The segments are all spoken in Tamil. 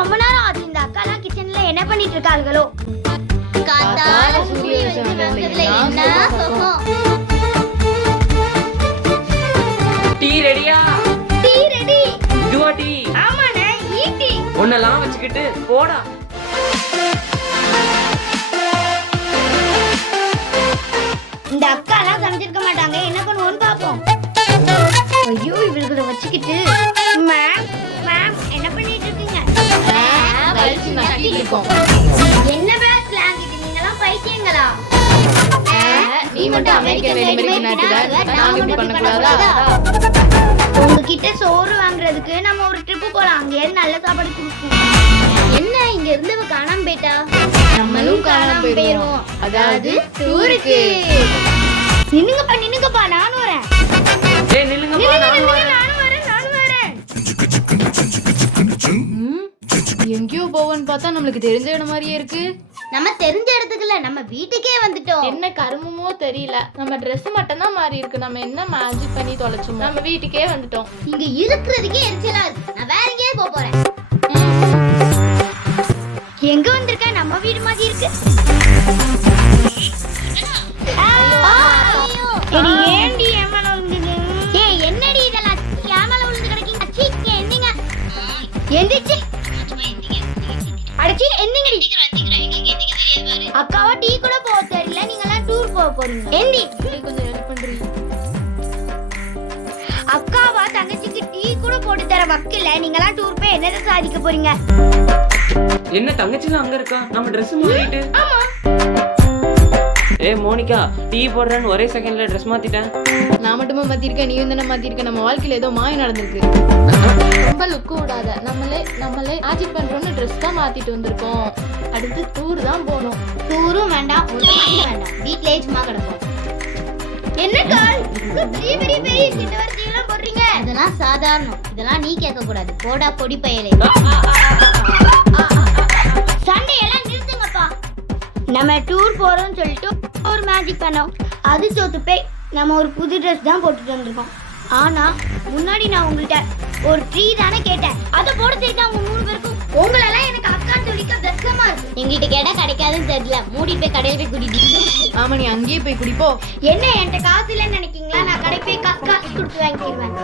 ரொம்ப நேரம் ஆகுது. இந்த அக்காலாம் கிச்சன்ல என்ன பண்ணிட்டு இருக்காங்களோ? காத்தால சூரிய வந்ததுல என்ன சுகம். டீ ரெடியா? Tea ready. இதுவா டீ? ஆமாண்ணே, ஈட்டி. ஒன்னெல்லாம் வச்சுக்கிட்டு போடா. இந்த அக்காலாம் சமைச்சிருக்க மாட்டாங்க, என்ன பண்ணுவோன்னு பாப்போம். ஐயோ, இவளுகளை வச்சுக்கிட்டு. மேம் மேம் என்ன பண்ணிட்டு இருக்கீங்க? வலிச்சு நக்கிட்டு இருக்கோம். என்ன பேர் ஸ்லாங் இது? நீங்கலாம் பைத்தியங்களா? நீ மட்டும் அமெரிக்கன் ரெடிமேட் நாட்டுல நான் இப்படி பண்ண கூடாதா? உங்ககிட்ட சோறு வாங்குறதுக்கு நம்ம ஒரு ட்ரிப் போலாம். அங்கே நல்ல சாப்பாடு கொடுப்போம். என்ன இங்க இருந்தவ காணாம போயிட்டா? நம்மளும் காணாம போயிடுவோம். அதாவது டூருக்கு. நின்னுங்கப்பா, நானும் வரேன். ஏய் நில்லுங்கப்பா, நானும் வரேன். நானும் வரேன். எங்கேயோ போவோன்னு பார்த்தா நம்மளுக்கு தெரிஞ்ச இடம் மாதிரியே இருக்கு. நம்ம தெரிஞ்ச இடத்துக்கு இல்ல, நம்ம வீட்டுக்கே வந்துட்டோம். என்ன கருமமோ தெரியல, நம்ம Dress மட்டும் தான் மாறி இருக்கு. நம்ம என்ன மேஜிக் பண்ணி தொலைச்சோம், நம்ம வீட்டுக்கே வந்துட்டோம். இங்க இருக்கிறதுக்கே எரிச்சலா இருக்கு. நான் வேற எங்கேயாவது போக போறேன். எங்க வந்திருக்க? நம்ம வீடு மாதிரி இருக்கு. ஏண்டி என் மேல விழுந்தீங்க? ஏய் என்னடி இதெல்லாம்? என் மேல விழுந்து கிடக்கீங்க. சீக்கிரம் எந்திங்க. எந்திரிச்சு அடிச்சி எந்திங்கடி. அக்காவா டீ கூட போக தெரியல, நீங்க எல்லாம் டூர் போக போறீங்க. எந்தி. கொஞ்சம் ஹெல்ப் பண்றீங்க? அக்காவா தங்கச்சிக்கு டீ கூட போட்டு தர வக்கல, நீங்க எல்லாம் டூர் போய் என்னத சாதிக்க போறீங்க? என்ன தங்கச்சில அங்க இருக்கா? நம்ம Dress மாத்திட்டு. ஆமா. ஏய் மோனிகா, டீ போடுறேன்னு ஒரே செகண்ட்ல Dress மாத்திட்டேன். நான் மட்டுமா மாத்திருக்கேன், நீயும் தானே மாத்திருக்க. நம்ம வாழ்க்கையில ஏதோ மாயம் நடந்திருக்கு. ரொம்ப லுக்கு விடாத. நம்மளே மேஜிக் பண்றோம்னு Dress தான் மாத்திட்டு வந்திருக்கோம். அடுத்து டூர் தான் போகணும். டூரும் வேண்டாம், ஒண்ணும் வேண்டாம், வீட்லயே சும்மா கிடப்போம். என்ன கால் பெரிய பெரிய பெரிய கிட்ட வரதெல்லாம் போடுறீங்க? இதெல்லாம் சாதாரணம், இதெல்லாம் நீ கேட்க கூடாது. போடா பொடி பயலே. சண்டே எல்லாம் நிறுத்துங்கப்பா. நம்ம டூர் போறோம்னு சொல்லிட்டு ஒரு மேஜிக் பண்ணோம். அது தோத்து போய் நம்ம ஒரு புது Dress தான் போட்டுட்டு வந்திருக்கோம். ஆனா முன்னாடி நான் உங்கள்கிட்ட ஒரு ட்ரீ தானே கேட்டேன், அதை போட செய்தா அவங்க 3 பேருக்கும் உங்களெல்லாம் எனக்கு அக்கான்னு சொல்லிக்க வெக்கமா இருக்கு. எங்கள்கிட்ட கேட்டா கிடைக்காதுன்னு தெரியல, மூடி போய் கடையில் போய் குடிட்டு. ஆமா, நீ அங்கேயே போய் குடிப்போ. என்ன என்கிட்ட காசு இல்லைன்னு நினைக்கீங்களா? நான் கடை போய் காசு கொடுத்து வாங்கிடுவேன்.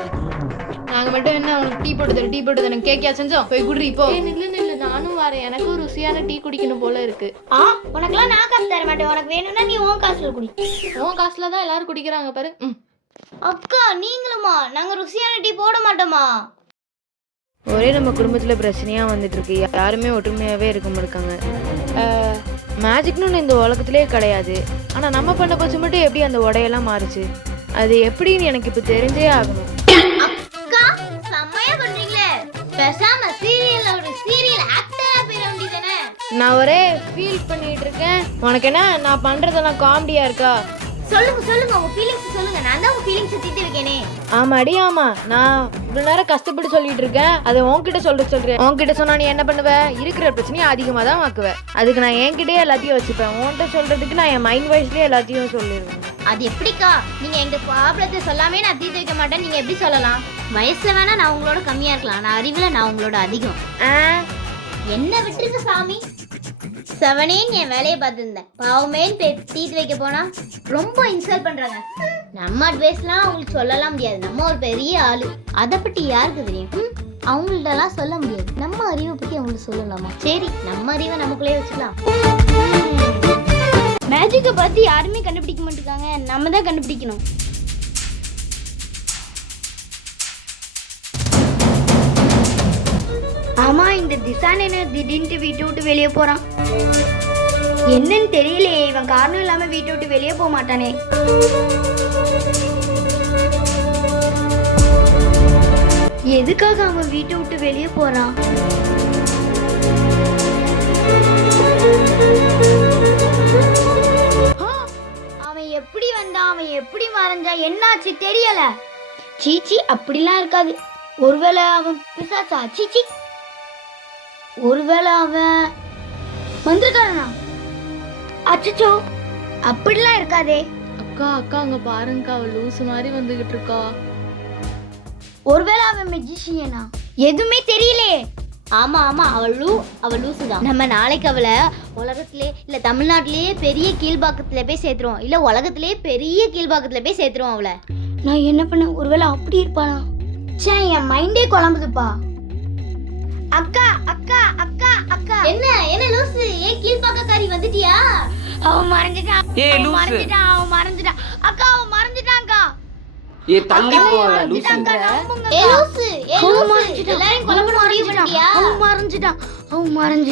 நாங்க மட்டும் என்ன உனக்கு டீ போட்டு தரேன் கேக்கியா செஞ்சோம்? போய் குடி இப்போ. நில்லு, நானும் வரேன். எனக்கு ஒரு ருசியான டீ குடிக்கணும் போல இருக்கு. உனக்குலாம் நான் காசு தர மாட்டேன். உனக்கு வேணும்னா நீ உன் காசுல குடி. உன் காசுல தான் எல்லாரும் குடிக்கிறாங்க பாரு. அக்கா நீங்களுமா? நாங்க ருசியான டீ போட மாட்டோமா? ஒரே நம்ம குடும்பத்தில் பிரச்சனையாக வந்துட்டு இருக்கு. யாருமே ஒற்றுமையாகவே இருக்க மாட்டாங்க. மேஜிக்னு இந்த உலகத்திலே கிடையாது. ஆனால் நம்ம பண்ண பட்சம் மட்டும் எப்படி அந்த உடையெல்லாம் மாறுச்சு? அது எப்படின்னு எனக்கு இப்போ தெரிஞ்சே ஆகணும். அக்கா செம்மையா பண்றீங்களே. பேசாம சீரியல் ஆக்டரா பேர வேண்டியதானே? நான் ஒரே ஃபீல் பண்ணிட்டு இருக்கேன். உனக்கு என்ன நான் பண்ணுறதெல்லாம் காமெடியாக இருக்கா? சொல்லுங்க உங்க ஃபீலிங்ஸ் சொல்லுங்க. நான் தான் உங்க ஃபீலிங்ஸ் தீர்த்து வைக்கனே. ஆமா, நான் இவ்வளவு நேரம் கஷ்டப்பட்டு சொல்லிட்டு இருக்கேன். அதை உன்கிட்ட சொல்றேன். உன்கிட்ட சொன்னா நீ என்ன பண்ணுவ? இருக்கிற பிரச்சனையை அதிகமா தான் ஆக்குவேன். அதுக்கு நான் என்கிட்டயே எல்லாத்தையும் வச்சுப்பேன். உன்கிட்ட சொல்றதுக்கு நான் என் மைண்ட் வாய்ஸ்லயே எல்லாத்தையும் சொல்லிடுவேன். அது எப்படிக்கா? நீங்க எங்க ப்ராப்ளத்தை சொல்லாமே நான் தீர்த்து வைக்க மாட்டேன். நீங்க எப்படி சொல்லலாம்? வயசுல வேணா நான் உங்களோட கம்மியா இருக்கலாம், நான் அறிவுல நான் உங்களோட அதிகம். என்ன விட்டுருக்கு சாமி. செவனேன்னு என் வேலையை பார்த்துருந்தேன். பாவமேன்னு தீர்த்து வைக்க போனா ரொம்ப இன்சல்ட் பண்றாங்க. நம்ம அட்வைஸ்லாம் அவங்களுக்கு சொல்லலாம் முடியாது. நம்ம ஒரு பெரிய ஆளு, அதை பத்தி யாருக்கு தெரியும்? அவங்கள்ட்டலாம் சொல்ல முடியாது. நம்ம அறிவை பத்தி அவங்களுக்கு சொல்லலாமா? சரி, நம்ம அறிவை நமக்குள்ளே வச்சுக்கலாம். மேஜிக்கை பத்தி யாருமே கண்டுபிடிக்க மாட்டேங்காங்க, நம்ம தான் கண்டுபிடிக்கணும். ஆமா, இந்த திசான் என்ன திடீர்னு வீட்டை விட்டு வெளியே போறான்? என்னன்னு தெரியலையே. இவன் காரணம் இல்லாம வீட்டை விட்டு வெளியே போக மாட்டானே. எதுக்காக அவன் வீட்டை விட்டு வெளியே போறான்? அவன் எப்படி வந்தான், அவன் எப்படி மறைஞ்சா, என்னாச்சு தெரியல. சீச்சி, அப்படிலாம் இருக்காது. ஒருவேளை அவன் பிசாசா? சீச்சி, ஒருவேளை அவன் வந்திருக்கானா? அச்சச்சோ, அப்படிலாம் இருக்காதே. அக்கா அங்க பாருங்கக்கா, அவ லூசு மாதிரி வந்துகிட்டு இருக்கா. ஒருவேளை அவன் மெஜிஷியனா? எதுவுமே தெரியலையே. ஆமா ஆமா அவள் லூசு தான். நம்ம நாளைக்கு அவளை உலகத்திலே இல்ல தமிழ்நாட்டிலேயே பெரிய கீழ்பாக்கத்துல போய் சேர்த்துருவோம், இல்ல உலகத்திலேயே பெரிய கீழ்பாக்கத்துல போய் சேர்த்துருவோம் அவளை. நான் என்ன பண்ண, ஒருவேளை அப்படி இருப்பானா? சே, என் மைண்டே குழம்புதுப்பா. அக்கா அக்கா அக்கா அக்கா, என்ன என்ன லூசு, ஏன் கீழ்பாக்கக்காரி வந்துட்டியா? அவன் மறந்துட்டான். ஏய் லூசு, அவன் மறந்துட்டான் அக்கா, அவன் மறந்துட்டான்க்கா. ஏ தள்ளி போ லூசு. ஏய் லூசு, எல்லாரையும் கொலை பண்ண முடிவு பண்ணிட்டியா? அவன் மறந்துட்டான்.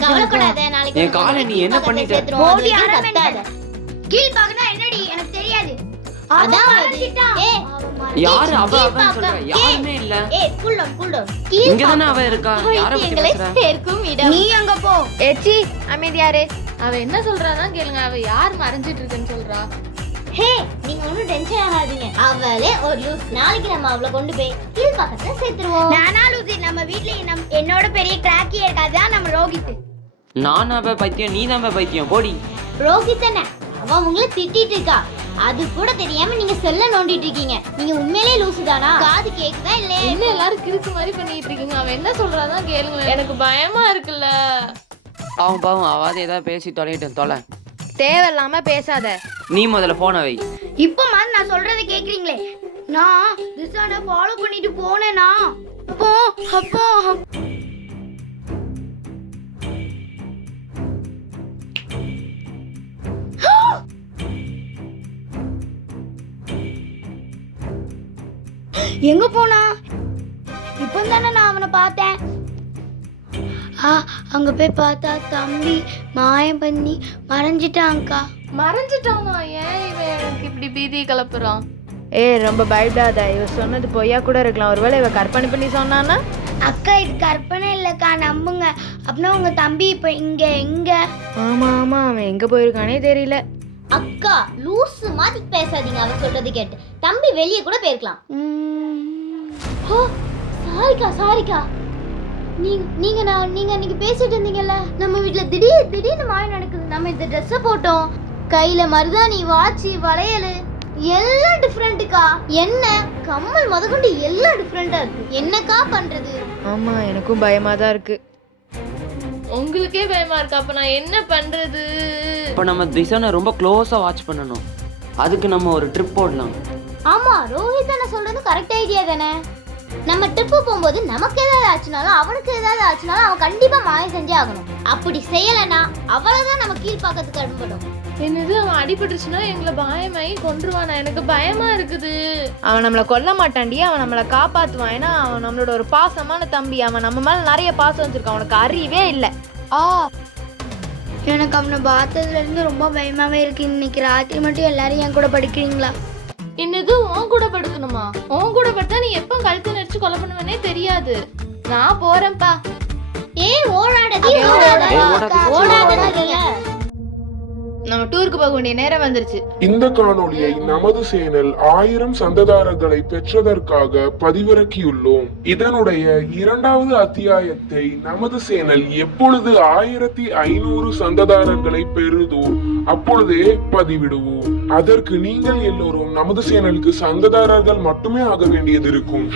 கவலைப்படாத, நாளைக்கு என் காலை நீ என்ன பண்ணிட்ட? போடி கத்தாத. கீழ்பாக்கனா என்னடி எனக்கு தெரியாது. அதான் மறந்துட்டான். யாரு அவ அவன்னு சொல்ற? யாருமே இல்ல. ஏய் கூல் டவுன். இங்க தான அவ இருக்கா. யாரை பத்தி பேசுற? சேர்க்கும் இடம். நீ அங்க போ. ஏச்சி அமைதியாரு. அவ என்ன சொல்றானா கேளுங்க. அவ யார் மறைஞ்சிட்டு இருக்குன்னு சொல்றா. ஹே, நீங்க ஒண்ணும் டென்ஷன் ஆகாதீங்க. அவளே ஒரு லூஸ். நாளைக்கு நம்ம அவளை கொண்டு போய் கீழ்பாக்கத்துல சேர்த்துருவோம். நானா லூசி, நம்ம வீட்ல என்னோட பெரிய கிராக்கி இருக்காதான் நம்ம ரோஹித். நான் அவ பைத்தியம், நீ தான் பைத்தியம். போடி. ரோஹித் என்ன, அவ உங்களை திட்டிட்டு இருக்கா. அது கூட தெரியாம நீங்க செல்ல நோண்டிட்டு இருக்கீங்க. நீங்க உண்மையிலே லூசு தானா? காது கேக்குதா இல்ல? என்ன எல்லாரும் கிறுக்கு மாதிரி பண்ணிட்டு இருக்கீங்க. அவ என்ன சொல்றானா கேளுங்க. எனக்கு பயமா இருக்குல்ல. அவன் பாவம், அவாது ஏதாவது பேசி தொலை. தேவையில்லாம பேசாத. நீ முதல்ல போன வை. இப்ப மாதிரி நான் சொல்றதை கேக்குறீங்களே. நான் திசான ஃபாலோ பண்ணிட்டு போனேனா அப்போ எங்க போனா? இப்போ தானே நான் அவனை பார்த்தேன். அங்க போய் பார்த்தா தம்பி மாயம் பண்ணி மறைஞ்சிட்டான்க்கா. மறைஞ்சிட்டானா? ஏன் இவன் எனக்கு இப்படி பீதி கலப்புறான்? ரொம்ப பயப்படாத. இவ சொன்னது பொய்யா கூட இருக்கலாம். ஒருவேளை இவ கற்பனை பண்ணி சொன்னானா? அக்கா, இது கற்பனை இல்லக்கா, நம்புங்க. அப்படின்னா உங்க தம்பி இப்ப எங்க? ஆமா அவன் எங்க போயிருக்கானே தெரியல. அக்கா லூசு மாதிரி பேசாதீங்க. அவ சொல்றது கேட்டு தம்பி வெளியே கூட போயிருக்கலாம். சாரிக்கா. நீங்க அன்னைக்கு பேசிட்டு இருந்தீங்கல்ல, நம்ம வீட்டுல திடீர்னு மாயம் நடக்குது. நம்ம இந்த ட்ரெஸ்ஸை போட்டோம், கையில மருதாணி, வாட்சி, வளையல் எல்லாம் டிஃப்ரெண்ட்டுக்கா. என்ன கம்மல் முதற்கொண்டு எல்லாம் டிஃப்ரெண்டா இருக்கு. என்னக்கா பண்றது? ஆமா, எனக்கும் பயமா தான் இருக்கு. உங்களுக்கே பயமா இருக்கா? அப்ப நான் என்ன பண்றது? இப்ப நம்ம திசானை ரொம்ப க்ளோஸா வாட்ச் பண்ணணும். அதுக்கு நம்ம ஒரு ட்ரிப் போடலாம். ஆமா, ரோஹித் அண்ணா சொல்றது கரெக்ட் ஐடியா தானே. நம்ம ட்ரிப்பு போகும்போது நமக்கு ஏதாவது ஆச்சுனாலும் அவனுக்கு ஏதாவது ஆச்சுனாலும் அவன் கண்டிப்பா மாயம் செஞ்சே ஆகணும். அப்படி செய்யலைன்னா அவ்வளவுதான் நம்ம கீழ்பாக்கத்துக்கு அனுப்படும். என்னது, அவன் அடிபட்டுச்சுன்னா எங்களை பயமாயி கொன்றுவானா? எனக்கு பயமா இருக்குது. அவன் நம்மளை கொல்ல மாட்டான்டி, அவன் நம்மளை காப்பாத்துவான். ஏன்னா அவன் நம்மளோட ஒரு பாசமான தம்பி. அவன் நம்ம மேல நிறைய பாசம் வச்சிருக்கான். அவனுக்கு அறிவே இல்லை. எனக்கு அவனை பார்த்ததுல இருந்து ரொம்ப பயமாவே இருக்கு. இன்னைக்கு ராத்திரி மட்டும் எல்லாரும் என் கூட படிக்கிறீங்களா? என்னது, உன் கூட படுக்கணுமா? உன் கூட படுத்தா நீ எப்ப கழுத்து நெரிச்சு கொலை பண்ணுவனே தெரியாது. நான் போறேன்ப்பா. நம்ம டூருக்கு போக வேண்டிய நேரம் வந்துருச்சு. இந்த காணொளியை நமது சேனல் 1000 சந்தாதாரர்களை பெற்றதற்காக பதிவிறக்கியுள்ளோம். இதனுடைய 2வது அத்தியாயத்தை நமது சேனல் எப்பொழுது 1500 சந்தாதாரர்களை பெறுதோ அப்பொழுதே பதிவிடுவோம். அதற்கு நீங்கள் எல்லோரும் நமது சேனலுக்கு சந்தாதாரர்கள் மட்டுமே ஆக வேண்டியது இருக்கும்.